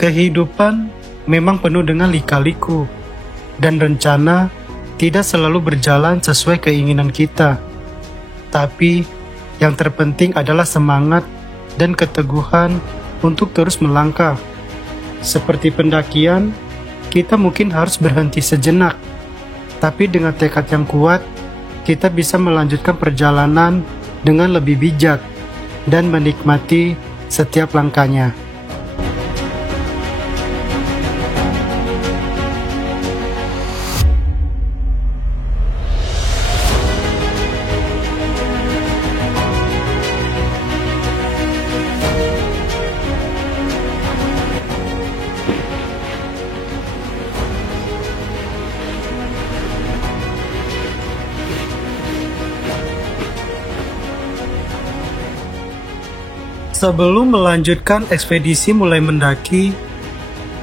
Kehidupan memang penuh dengan lika-liku, dan rencana tidak selalu berjalan sesuai keinginan kita. Tapi, yang terpenting adalah semangat dan keteguhan untuk terus melangkah. Seperti pendakian, kita mungkin harus berhenti sejenak, tapi dengan tekad yang kuat, kita bisa melanjutkan perjalanan dengan lebih bijak dan menikmati setiap langkahnya. Sebelum melanjutkan ekspedisi mulai mendaki,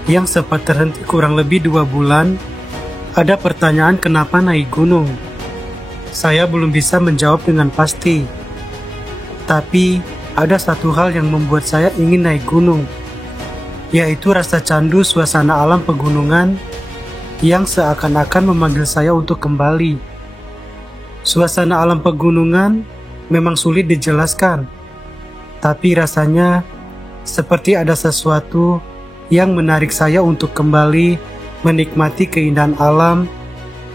yang sempat terhenti kurang lebih 2 bulan, ada pertanyaan kenapa naik gunung. Saya belum bisa menjawab dengan pasti. Tapi, ada satu hal yang membuat saya ingin naik gunung, yaitu rasa candu suasana alam pegunungan yang seakan-akan memanggil saya untuk kembali. Suasana alam pegunungan memang sulit dijelaskan, tapi rasanya seperti ada sesuatu yang menarik saya untuk kembali menikmati keindahan alam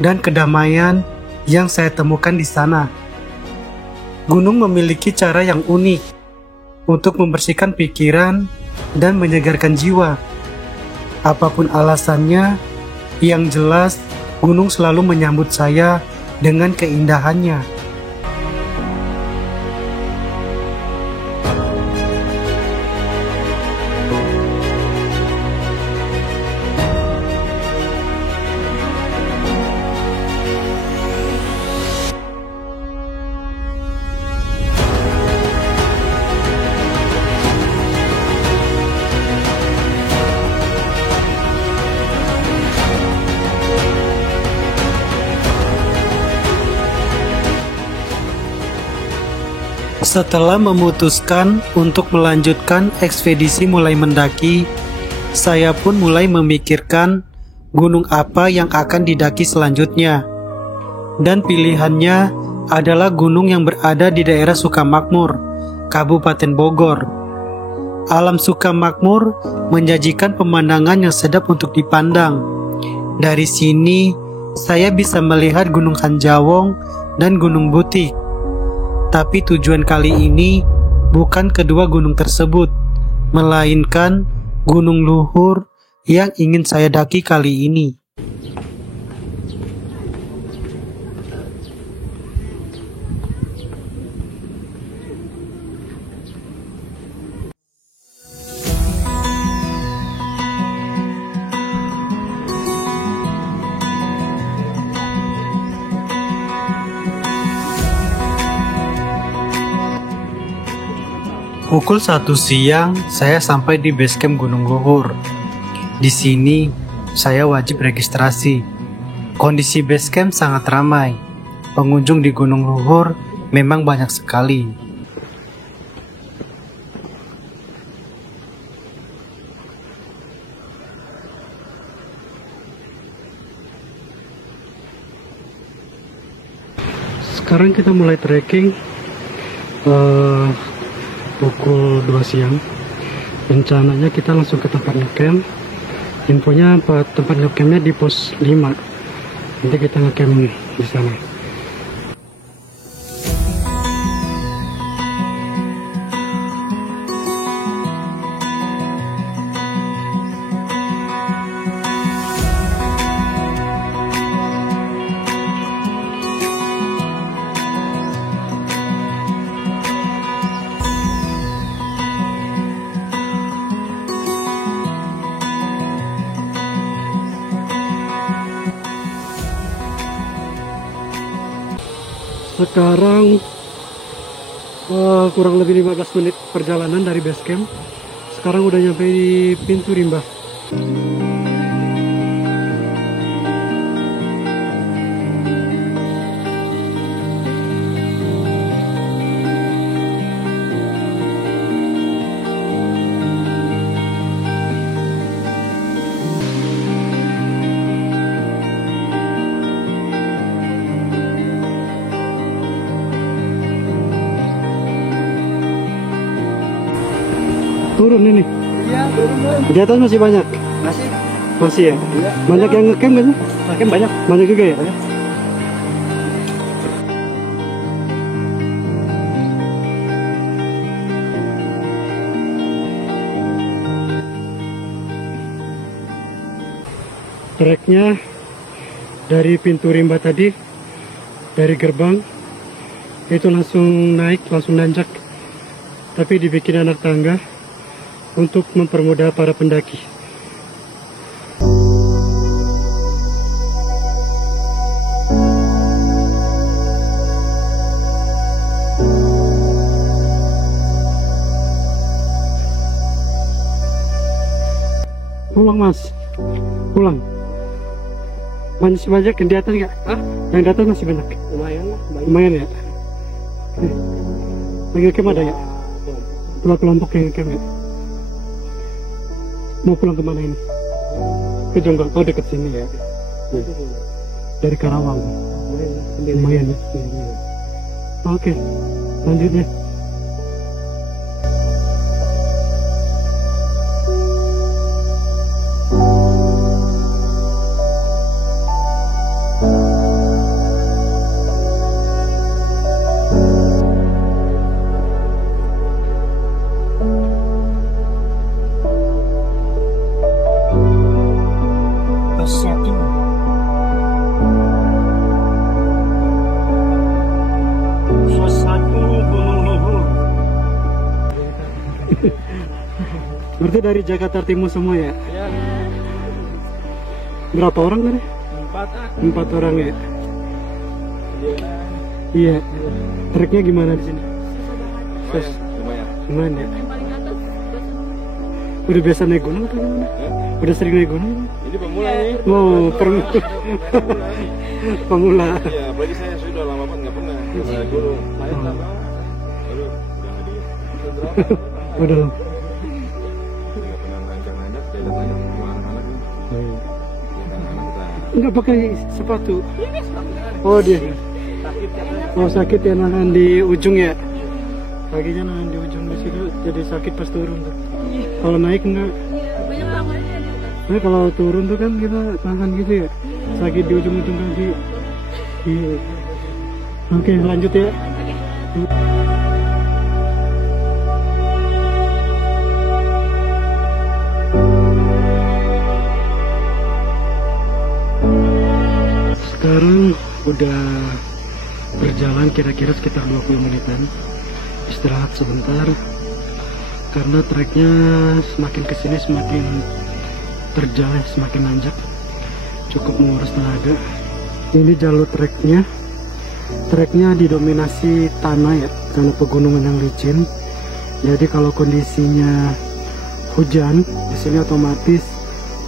dan kedamaian yang saya temukan di sana. Gunung memiliki cara yang unik untuk membersihkan pikiran dan menyegarkan jiwa. Apapun alasannya, yang jelas gunung selalu menyambut saya dengan keindahannya. Setelah memutuskan untuk melanjutkan ekspedisi mulai mendaki, saya pun mulai memikirkan gunung apa yang akan didaki selanjutnya. Dan pilihannya adalah gunung yang berada di daerah Sukamakmur, Kabupaten Bogor. Alam Sukamakmur menjanjikan pemandangan yang sedap untuk dipandang. Dari sini, saya bisa melihat Gunung Hanjawong dan Gunung Butik. Tapi tujuan kali ini bukan kedua gunung tersebut, melainkan Gunung Luhur yang ingin saya daki kali ini. Pukul 1 siang, saya sampai di base camp Gunung Luhur. Di sini, saya wajib registrasi. Kondisi base camp sangat ramai. Pengunjung di Gunung Luhur memang banyak sekali. Sekarang kita mulai trekking. Pukul 2 siang. Rencananya kita langsung ke tempat ngecamp. Infonya tempat ngecampnya di pos 5. Nanti kita ngecamp di sana. Sekarang kurang lebih 15 menit perjalanan dari base camp. Sekarang udah nyampe di pintu rimba. turun ini. Iya, turun. Di atas masih banyak. Masih ya? Iya. Banyak yang ngecamp kan? Makin banyak. Banyak juga ya? Treknya dari pintu rimba tadi, dari gerbang itu langsung naik, langsung nanjak, tapi dibikin anak tangga untuk mempermudah para pendaki. Pulang mas, pulang. Masih banyak yang di atas nggak? Yang di atas masih banyak. Lumayan lah. Lumayan ya. Lagi camp ada ya? Dua kelompok yang camp ya. Mau pulang kemana ini? Ke Jonggol. Oh dekat sini ya. Dari Karawang. Lumayan ya. Oke, lanjut ya. Berarti dari Jakarta Timur semua ya? Iya. Berapa orang tadi? 4. 4 orang ya? Iya. Treknya gimana di sini? Lumayan ya? Udah biasa naik gunung atau gimana? Udah sering naik gunung? Ini pemula nih. Oh, pemula. Iya, apalagi saya sudah lama banget nggak pernah naik gunung. Main lah bang. Aduh, udah nggak di. Udah. Nggak pernah nanjak-nanjak, jalan-jalan sama anak-anak nih. Anak-anak kita. Enggak pakai sepatu. Oh dia. Oh sakit ya nahan di ujung ya. Kakinya nahan di ujung di situ jadi sakit pas turun tuh. Kalau naik enggak. Nah, kalau turun tuh kan kita nahan gitu ya. Sakit di ujung-ujung kaki. Iya. Oke, lanjut ya. Sekarang udah berjalan kira-kira sekitar 20 menitan. Istirahat sebentar karena treknya semakin kesini semakin terjal, semakin nanjak, cukup menguras tenaga. Ini jalur treknya didominasi tanah ya, karena pegunungan yang licin. Jadi kalau kondisinya hujan di sini otomatis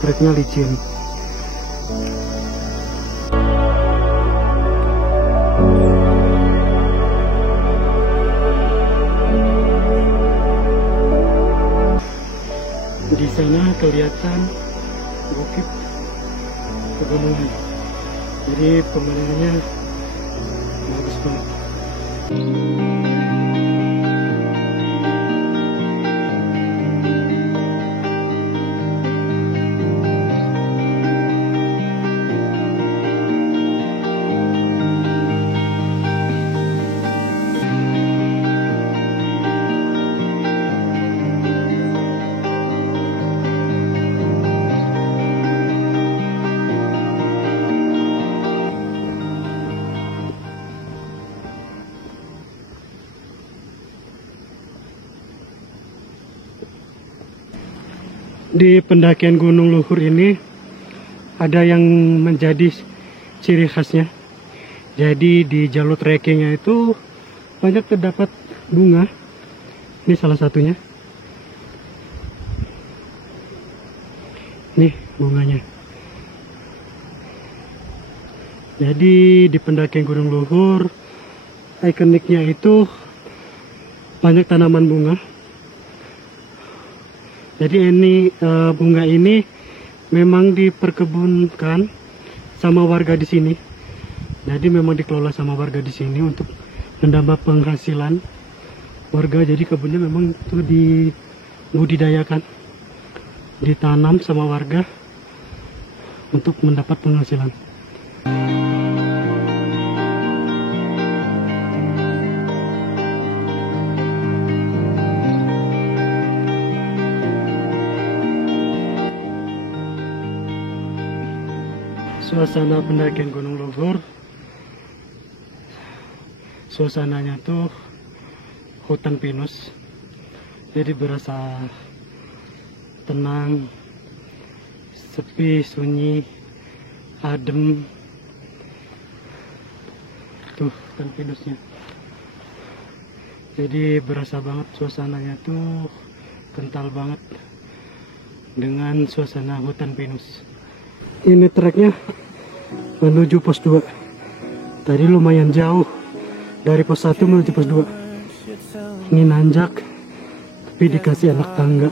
treknya licin. Di sana kelihatan bukit pegunungan, jadi pemandangannya bagus banget. Di pendakian Gunung Luhur ini ada yang menjadi ciri khasnya. Jadi di jalur trekkingnya itu banyak terdapat bunga. Ini salah satunya. Nih bunganya. Jadi di pendakian Gunung Luhur ikoniknya itu banyak tanaman bunga. Jadi ini bunga ini memang diperkebunkan sama warga di sini. Jadi memang dikelola sama warga di sini untuk menambah penghasilan warga. Jadi kebunnya memang itu budidayakan, ditanam sama warga untuk mendapat penghasilan. Suasana pendakian Gunung Luhur, suasananya tuh hutan pinus, jadi berasa tenang, sepi, sunyi, adem. Tuh hutan pinusnya, jadi berasa banget suasananya tuh kental banget dengan suasana hutan pinus. Ini treknya menuju pos 2. Tadi lumayan jauh dari pos 1 menuju pos 2. Ini nanjak, tapi dikasih anak tangga.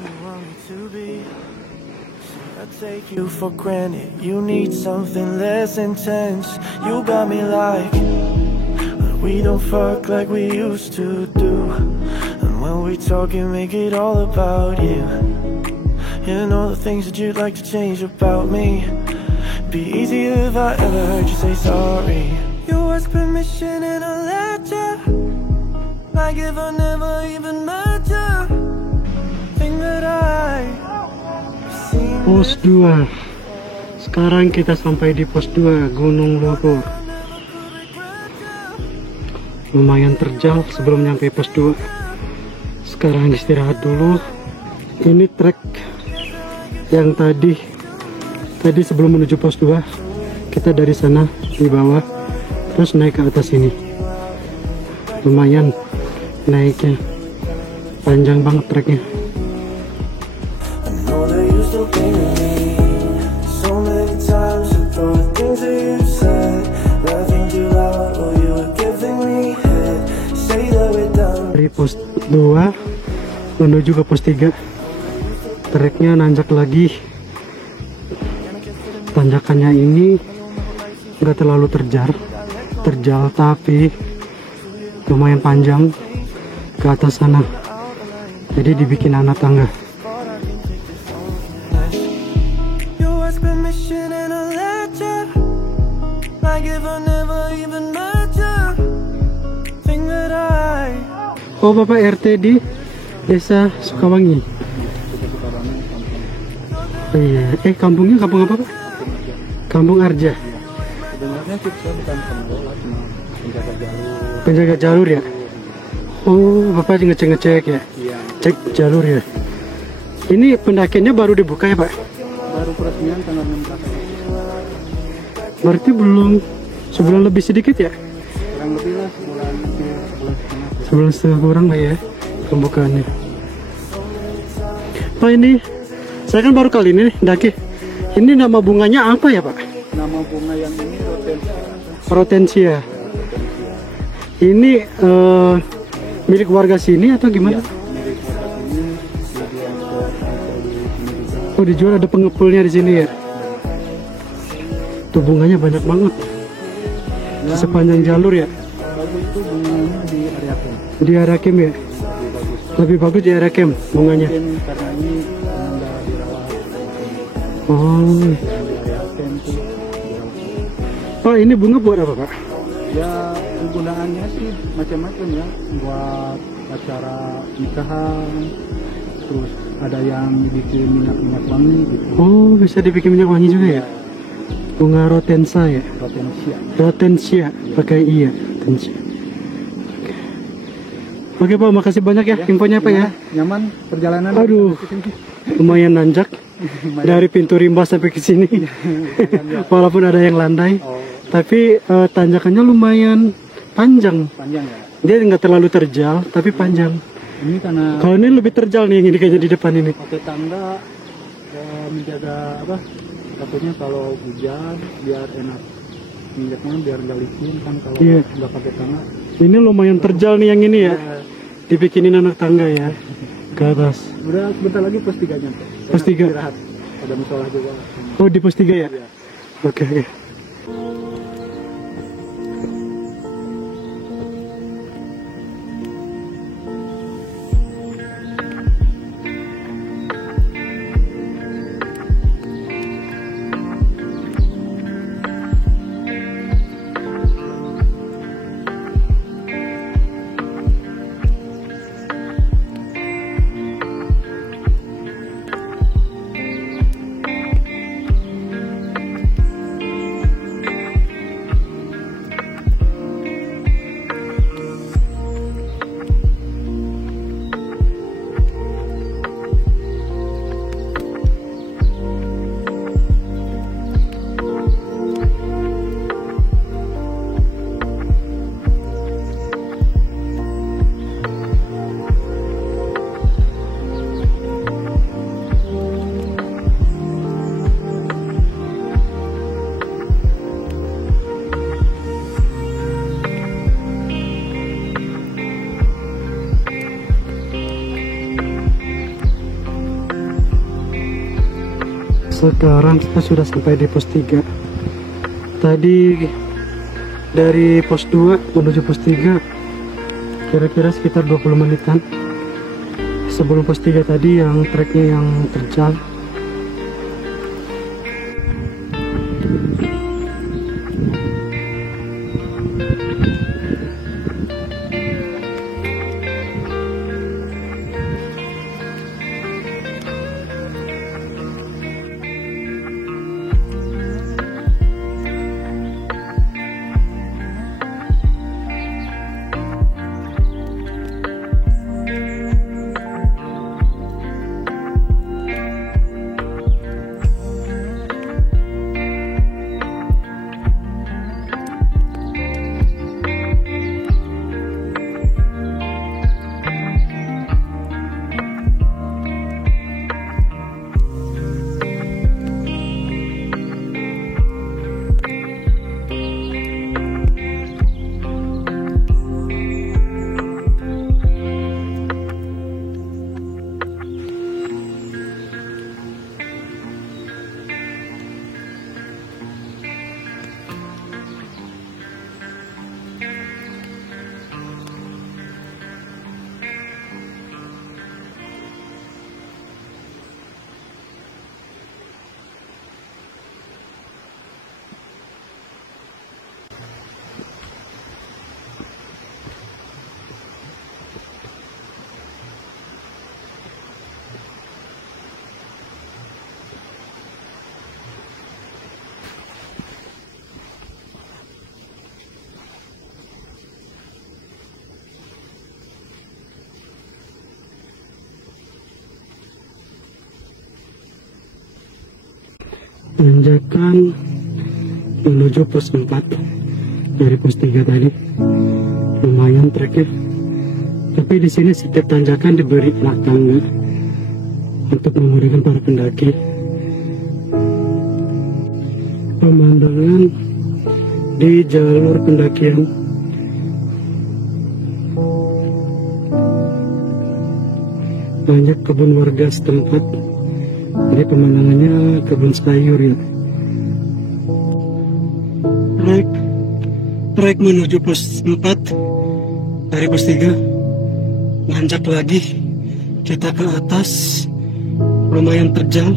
Take you for granted. You need something less intense. You got me like we don't fuck like we used to do. And when we talk, you make it all about you. You know the things that you'd like to change about me. Be easier if I ever heard you say sorry. You ask permission and I let you, like if I never even met you. Think that I Pos 2. Sekarang kita sampai di pos 2 Gunung Luhur. Lumayan terjal sebelum nyampe pos 2. Sekarang istirahat dulu. Ini trek yang tadi sebelum menuju pos 2. Kita dari sana di bawah terus naik ke atas ini. Lumayan naiknya. Panjang banget treknya. Dari pos 2 menuju ke pos 3, treknya nanjak lagi. Tanjakannya ini nggak terlalu terjal tapi lumayan panjang ke atas sana, jadi dibikin anak tangga. Oh, Bapak RT di Desa Sukawangi. Oh, iya. Kampungnya kampung apa, Pak? Kampung Arja. Sebenarnya kita bukan pengelola, cuma penjaga jalur. Penjaga jalur ya? Oh, Bapak ngecek ya? Iya. Cek jalur ya? Ini pendakiannya baru dibuka ya, Pak? Baru peresmian tanggal 16. Berarti belum sebulan lebih sedikit ya? Kurang lebih lah sebulan setengah. Sebulan setengah kurang lah ya pembukaannya. Pak, ini saya kan baru kali ini daki. Ini nama bunganya apa ya, Pak? Nama bunga yang ini Rotensia. Ini milik warga sini atau gimana? milik warga sini, dijual ke Oh, dijual, ada pengepulnya di sini ya? Tuh bunganya banyak banget. Sepanjang jalur ya? bagus itu bunganya di area camp. Di area camp ya? Lebih bagus di area camp bunganya. Mungkin karena ini nggak dirawat. Oh. Di area camp tuh dirawat. Pak, ini bunga buat apa, Pak? Ya penggunaannya sih macam-macam ya, buat acara nikahan, terus ada yang bikin minyak wangi gitu. Oh, bisa dibikin minyak wangi juga ya? Bunga rotensia ya? Rotensia. Rotensia, pakai I ya? Rotensia. Oke Pak, makasih banyak ya infonya Pak ya. Nyaman perjalanan? Aduh, lumayan nanjak dari pintu rimba sampai ke sini. Walaupun ada yang landai, tapi tanjakannya lumayan panjang. Panjang ya? Dia nggak terlalu terjal, tapi panjang. Ini karena Kalau ini lebih terjal nih, yang ini kayaknya di depan ini. pakai tangga menjaga apa? Takutnya kalau hujan biar enak minyaknya, biar nggak licin kan kalau Iya. nggak pakai tangga. Ini lumayan terjal nih yang ini ya. Dibikinin anak tangga ya ke atas. Udah sebentar lagi pos 3 nyampe. Pos 3? Istirahat. Ada musola juga. Oh, di pos 3 ya? Iya. Oke. Sekarang kita sudah sampai di pos 3. Tadi dari pos 2 menuju pos 3 kira-kira sekitar 20 menitan. Sebelum pos 3 tadi yang treknya yang terjal. Tanjakan menuju pos 4 dari pos 3 tadi lumayan treknya, tapi di sini setiap tanjakan diberi anak tangga untuk memudahkan para pendaki. Pemandangan di jalur pendakian banyak kebun warga setempat. Jadi pemandangannya kebun sayur ya. Trek menuju pos 4 dari pos 3. Nanjak lagi kita ke atas, lumayan terjal.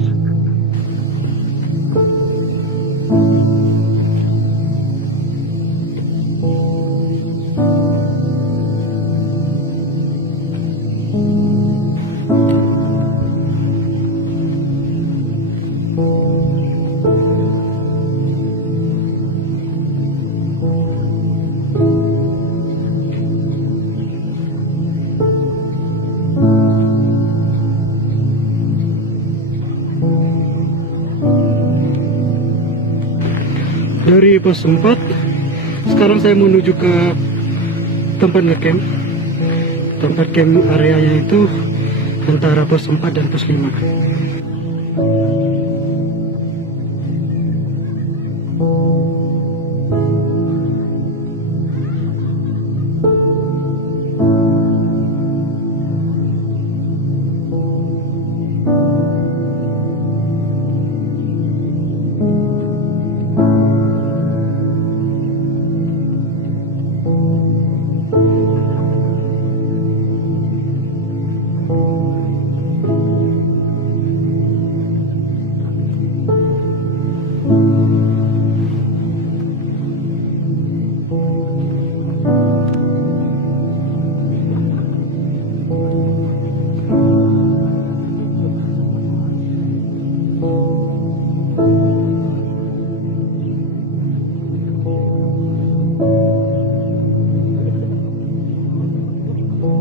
Dari pos 4 sekarang saya menuju ke tempat ngecamp. Tempat camp areanya itu antara pos 4 dan pos 5.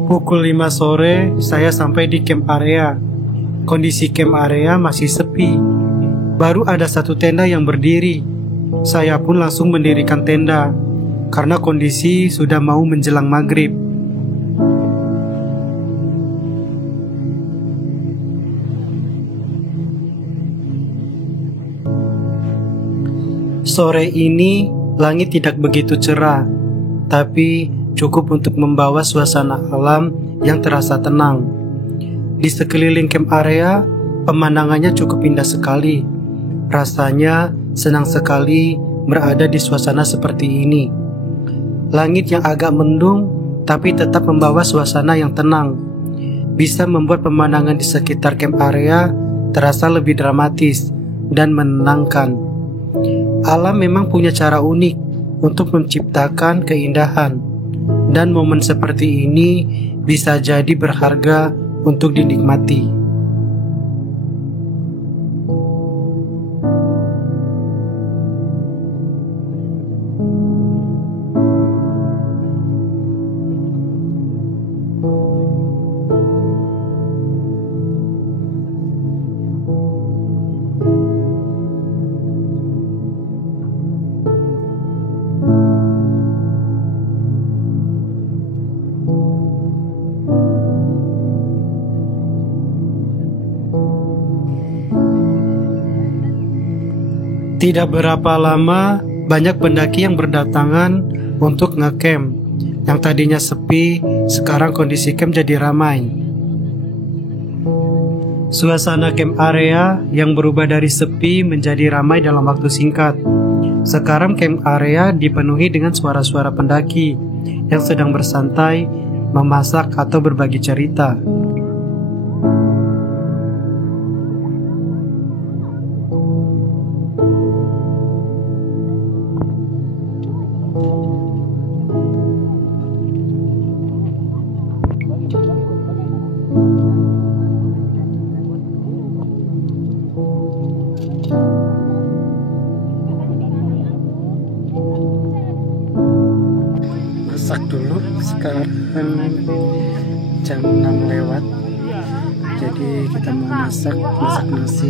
Pukul 5 sore saya sampai di camp area. Kondisi camp area masih sepi. Baru ada satu tenda yang berdiri. Saya pun langsung mendirikan tenda karena kondisi sudah mau menjelang maghrib. Sore ini langit tidak begitu cerah, tapi cukup untuk membawa suasana alam yang terasa tenang. Di sekeliling camp area, pemandangannya cukup indah sekali. Rasanya senang sekali berada di suasana seperti ini. Langit yang agak mendung tapi tetap membawa suasana yang tenang. Bisa membuat pemandangan di sekitar camp area terasa lebih dramatis dan menenangkan. Alam memang punya cara unik untuk menciptakan keindahan, dan momen seperti ini bisa jadi berharga untuk dinikmati. Tidak berapa lama, banyak pendaki yang berdatangan untuk ngecamp. Yang tadinya sepi, sekarang kondisi camp jadi ramai. Suasana camp area yang berubah dari sepi menjadi ramai dalam waktu singkat. Sekarang camp area dipenuhi dengan suara-suara pendaki yang sedang bersantai, memasak atau berbagi cerita. Masak dulu, sekarang jam 6 lewat, jadi kita mau masak nasi,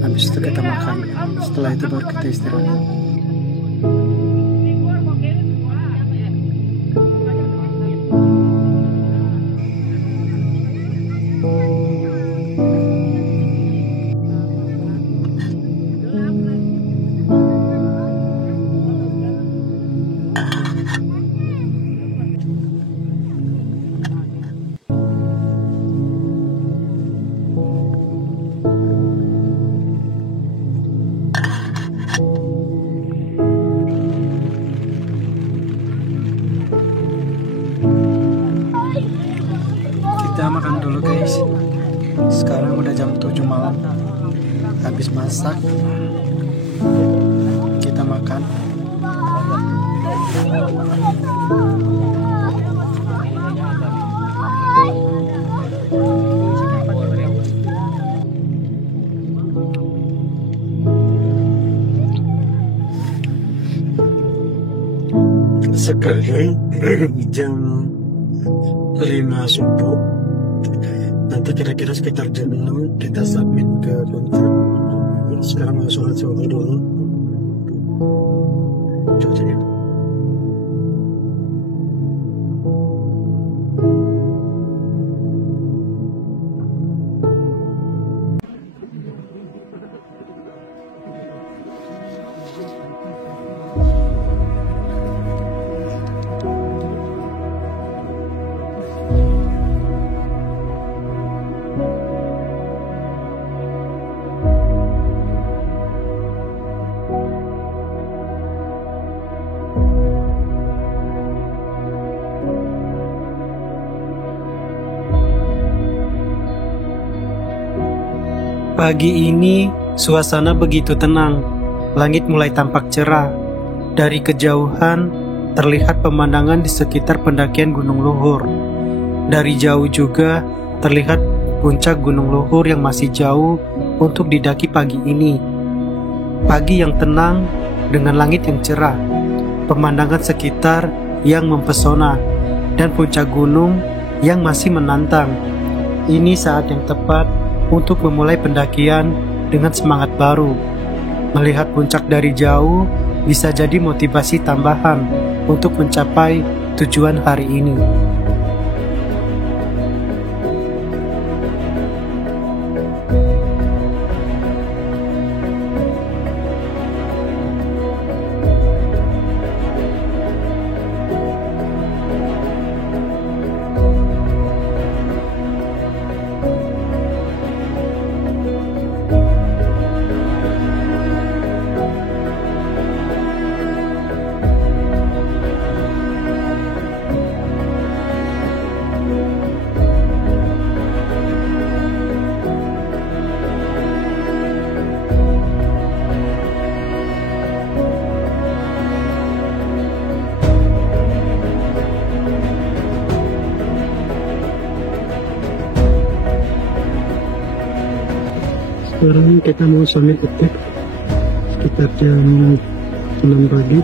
habis itu kita makan, setelah itu baru kita istirahat. Kita makan dulu guys. Sekarang udah jam 7 malam. Habis masak, kita makan. Sekarang jam 5 subuh. Nanti kira-kira sekitar jam 6 kita submit ke kontrak. Sekarang mau sholat subuh dulu. Cuacanya. Pagi ini suasana begitu tenang, langit mulai tampak cerah. Dari kejauhan terlihat pemandangan di sekitar pendakian Gunung Luhur. Dari jauh juga terlihat puncak Gunung Luhur yang masih jauh untuk didaki pagi ini. Pagi yang tenang dengan langit yang cerah, pemandangan sekitar yang mempesona, dan puncak gunung yang masih menantang. Ini saat yang tepat untuk memulai pendakian dengan semangat baru. Melihat puncak dari jauh bisa jadi motivasi tambahan untuk mencapai tujuan hari ini. Sekarang kita mau summit attack sekitar jam 6 pagi.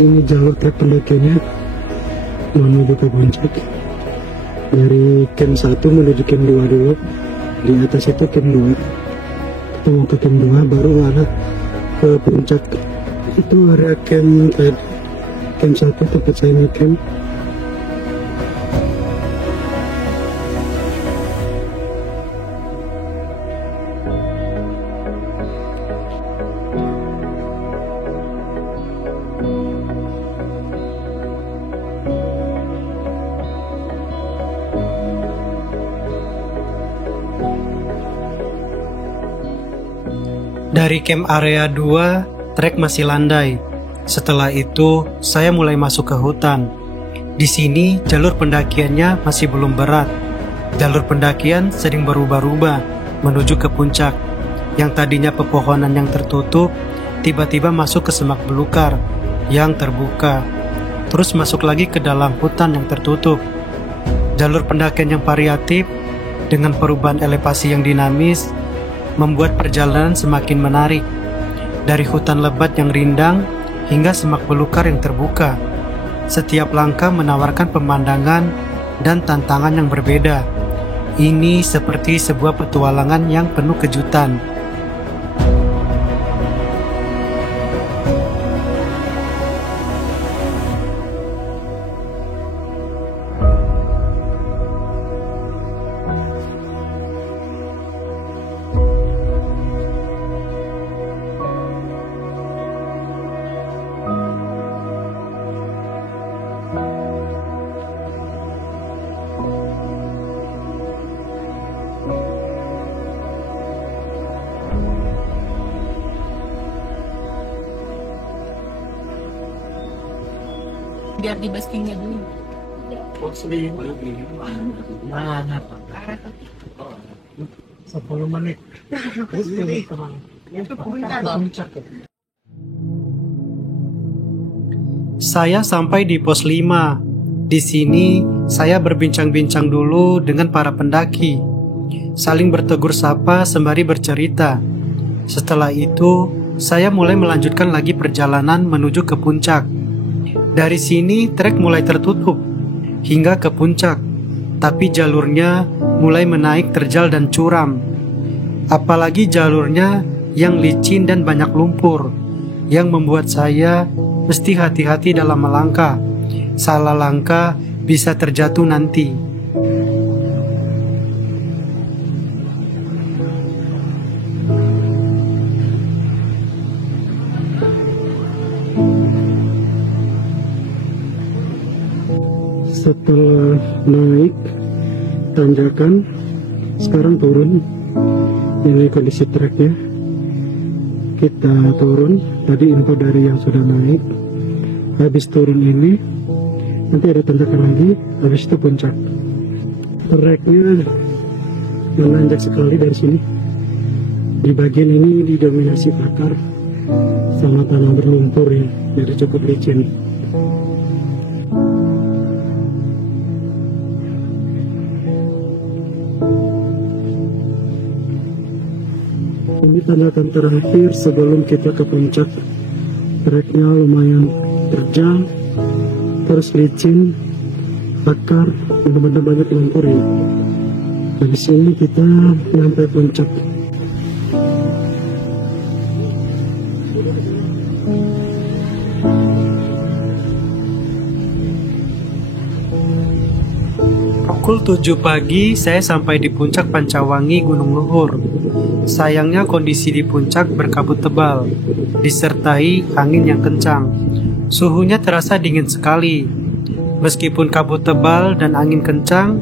Ini jalur trek pendakiannya menuju ke puncak. Dari camp 1 menuju camp 2 dulu. Di atas itu camp 2. Kita mau ke camp 2 baru arah ke puncak. Itu area camp tadi. Camp 1 tempat saya ngecamp. Dari camp area 2, trek masih landai. Setelah itu, saya mulai masuk ke hutan. Di sini, jalur pendakiannya masih belum berat. Jalur pendakian sering berubah-ubah menuju ke puncak. Yang tadinya pepohonan yang tertutup, tiba-tiba masuk ke semak belukar yang terbuka. Terus masuk lagi ke dalam hutan yang tertutup. Jalur pendakian yang variatif dengan perubahan elevasi yang dinamis membuat perjalanan semakin menarik. Dari hutan lebat yang rindang hingga semak belukar yang terbuka. Setiap langkah menawarkan pemandangan dan tantangan yang berbeda. Ini seperti sebuah petualangan yang penuh kejutan. Biar di baskingnya dulu. Mana 10 menit. Saya sampai di pos 5. Di sini saya berbincang-bincang dulu dengan para pendaki. Saling bertegur sapa sembari bercerita. Setelah itu, saya mulai melanjutkan lagi perjalanan menuju ke puncak. Dari sini trek mulai tertutup hingga ke puncak, tapi jalurnya mulai menaik terjal dan curam. Apalagi jalurnya yang licin dan banyak lumpur, yang membuat saya mesti hati-hati dalam melangkah. Salah langkah bisa terjatuh nanti. Setelah naik tanjakan, sekarang turun. Ini kondisi treknya. Kita turun. Tadi info dari yang sudah naik. Habis turun ini, nanti ada tanjakan lagi. Habis itu puncak. Treknya menanjak sekali dari sini. Di bagian ini didominasi akar sama tanah berlumpur ya, jadi cukup licin. Ini tanjakan terakhir sebelum kita ke puncak. Treknya lumayan terjal, terus licin, akar, benar-benar banyak lumpur ya. Dari sini kita sampai puncak. Pukul 7 pagi saya sampai di puncak Pancawangi Gunung Luhur. Sayangnya kondisi di puncak berkabut tebal, disertai angin yang kencang. Suhunya terasa dingin sekali. Meskipun kabut tebal dan angin kencang,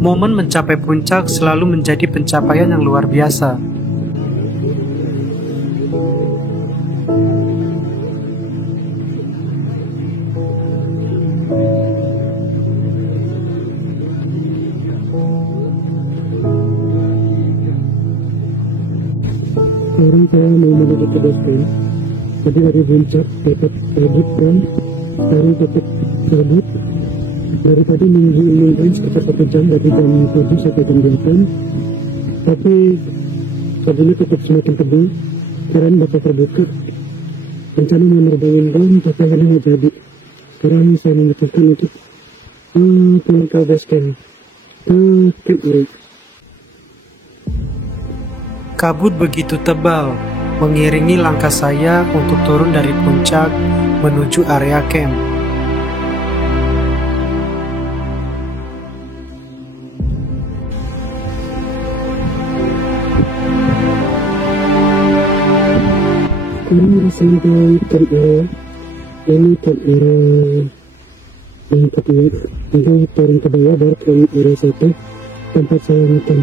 momen mencapai puncak selalu menjadi pencapaian yang luar biasa. Sekarang saya mau menuju ke base camp. Tadi dari puncak dapat kabut kan, sekarang dapat kabut, Dari tadi nungguin sekitar 1 jam dari jam 7 sampai jam 8, tapi kabinnya tetap semakin tebal. Kirain bakal terbuka. Rencana mau nerbangin bom, tapi akhirnya nggak jadi. Sekarang saya memutuskan untuk pulang ke base camp, ke Camp Area. Kabut begitu tebal mengiringi langkah saya untuk turun dari puncak menuju area camp. Sekarang udah sampai Camp Area. Ini Camp Area yang kedua. Kita turun ke bawah baru Camp Area 1, tempat saya makan.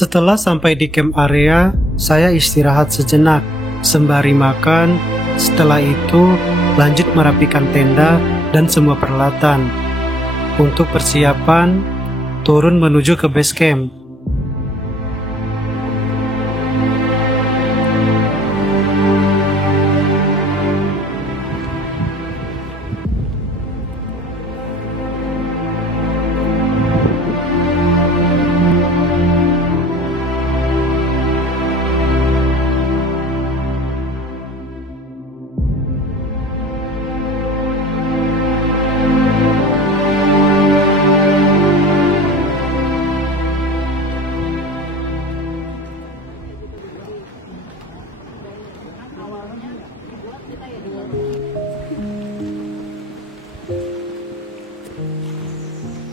Setelah sampai di camp area, saya istirahat sejenak, sembari makan. Setelah itu, lanjut merapikan tenda dan semua peralatan untuk persiapan turun menuju ke base camp.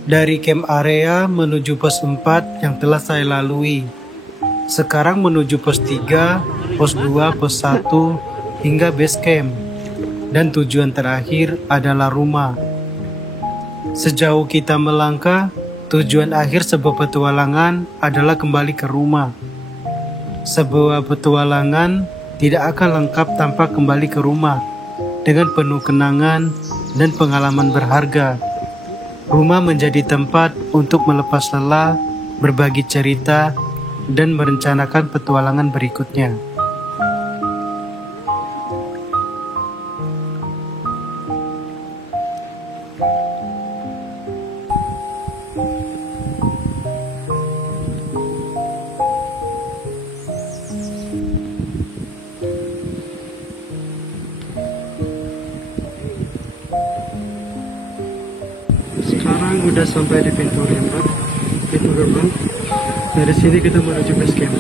Dari camp area menuju pos 4 yang telah saya lalui. Sekarang menuju pos 3, pos 2, pos 1, hingga base camp. Dan tujuan terakhir adalah rumah. Sejauh kita melangkah, tujuan akhir sebuah petualangan adalah kembali ke rumah. Sebuah petualangan tidak akan lengkap tanpa kembali ke rumah, dengan penuh kenangan dan pengalaman berharga. Rumah menjadi tempat untuk melepas lelah, berbagi cerita, dan merencanakan petualangan berikutnya. Sekarang udah sampai di pintu gerbang. Dari sini kita menuju base camp.